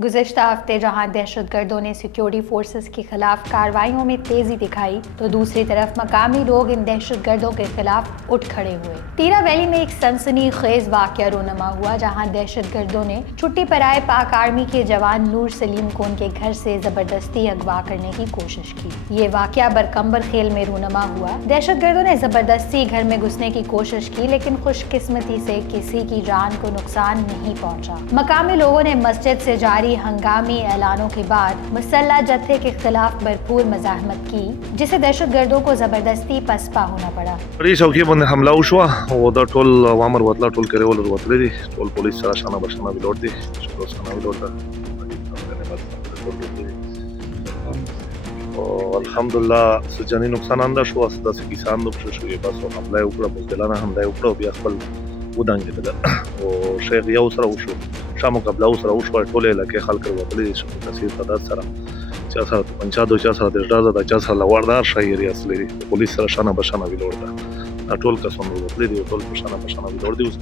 गुज़िश्ता हफ्ते जहां दहशतगर्दों ने सिक्योरिटी फोर्सेस के खिलाफ कार्रवाइयों में तेजी दिखाई, तो दूसरी तरफ मकामी लोग इन दहशतगर्दों के खिलाफ उठ खड़े हुए। तीरा वैली में एक सनसनीखेज वाकया रूनुमा हुआ, जहां दहशतगर्दों ने छुट्टी पर आए पाक आर्मी के जवान नूर सलीम को उनके घर से जबरदस्ती अगवा करने की कोशिश की। ये वाकया बरकम्बर खेल में रूनुमा हुआ। दहशतगर्दों ने जबरदस्ती घर में घुसने की कोशिश की, लेकिन खुशकिस्मती से किसी की जान को नुकसान नहीं पहुंचा। मकामी लोगों ने मस्जिद से जारी हंगामी ऐलानों के बाद मुसल्ला जत्थे के खिलाफ भरपूर मज़ाहमत की, जिसे दहशतगर्दों को जबरदस्ती पसपा होना पड़ा। परी चौकी बंद हमला उशवा ओ द टोल वामर वतला टोल करे वल वतले दी टोल पुलिस सरा शाना बशाना भी लोड दी शुरू शाना भी लोड दा और अल्हम्दुलिल्लाह सजनी नुकसान अंदा शो असदा से किसान लोग शो ये बस हमला ऊपर मुदलाना हमला ऊपर भी खपल ودانګې ده او شیخ یو سره وشو شامو قبل او سره وشو ټوله لکه خلک وتلې شو تفسیر تعداد سره چا سره پنځه چا سره د اجازه د چا سره لوړدار شاعري اصلي پولیس سره شانه بشانه ویلور ده ټول کسان وتلې دي ټول شانه بشانه ویلور دي اوس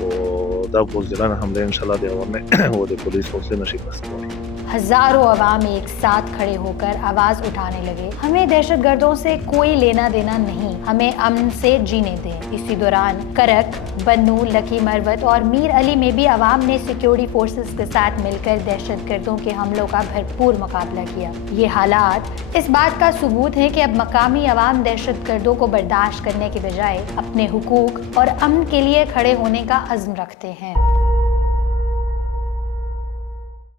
او دا بوزدلانه حمله ان شاء الله دی ورنه او د پولیس حوصله نشي پاسوي। हजारों अवाम एक साथ खड़े होकर आवाज उठाने लगे, हमें दहशतगर्दों से कोई लेना देना नहीं, हमें अमन से जीने दें। इसी दौरान करक, बन्नू, लकी मरवत और मीर अली में भी अवाम ने सिक्योरिटी फोर्सेस के साथ मिलकर दहशतगर्दों के हमलों का भरपूर मुकाबला किया। ये हालात इस बात का सबूत है कि अब मकामी अवाम दहशतगर्दों को बर्दाश्त करने के बजाय अपने हुकूक और अमन के लिए खड़े होने का अज़्म रखते हैं।